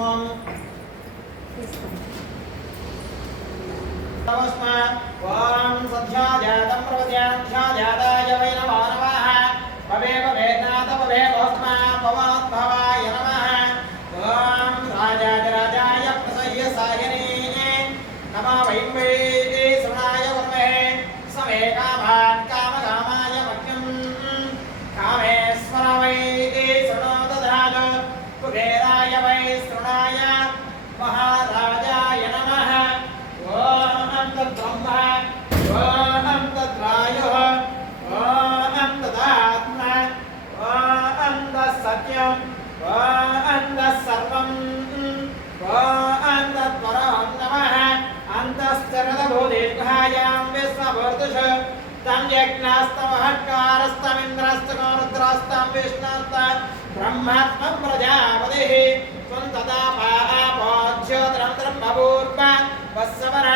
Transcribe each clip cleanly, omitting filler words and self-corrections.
पुष्पं नमस्मा वां सध्याजातं प्रवद्याध्याजाताय वै नमो नमः भवे भवेनाथ भवे भस्मा भवात्भवाय नमः वां राजाय प्रसह्य सायने नमः वै वै श्रवणाय वर्महे समे कामान् कामकामाय मह्यं कामेश्वर वै शृणो दधात कुबेराय वै श्रवणाय महाराजाय नमः ओम तद्ब्रह्म ओम तद्वायुः ओम तदात्मा ओम तत्सत्यम् ओम तत्सर्वम् ओम तत्परं नमः अन्तश्चरदभूदेहायां विश्वभूतुषु तं यज्ञास्तमहत्कारस्तमिन्द्रस्तको रुद्रस्तं विष्णुस्तं ब्रह्मात्मं प्रजापतिः त्वं तदा पापोज्योतिरं ब्रह्मपूर्व वत्सवर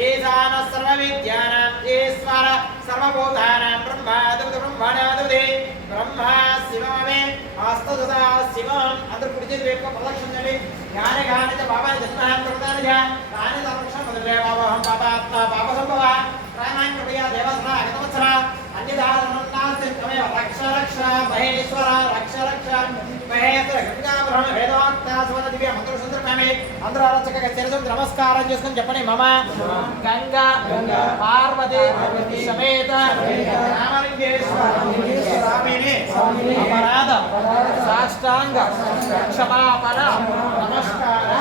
ईशानः सर्वविद्यानाम् ईश्वर सर्वभूतानां ब्रह्मादिब्रह्मणादिबुधे ब्रह्मा शिवमे आस्तुतदा शिवम् अंदर कुడిచేతివేక ప్రదక్షిణ చేయండి జ్ఞాని గాని చ బాబాని జన్మహం కృతాని జ తాని సంరక్షణ మొదలే బాబాహం పాపాత్మ పాప సంభవ ప్రాణాన్ కృపయా దేవసర అగతవత్సర అన్యదానన్నాస్తి తమేవ రక్ష రక్ష మహేశ్వర రక్ష రక్ష మహేశ్వర గంగా బ్రహ్మ వేదోక్త సువన దివ్య మంత్ర సుందరమే అందరూ చక్కగా శిరసం నమస్కారం చేసుకొని చెప్పండి మమ గంగా పార్వతి సమేత రామలింగేశ్వర స్వామిని అపరాధ సాష్టాంగ క్షమాపణ నమస్కార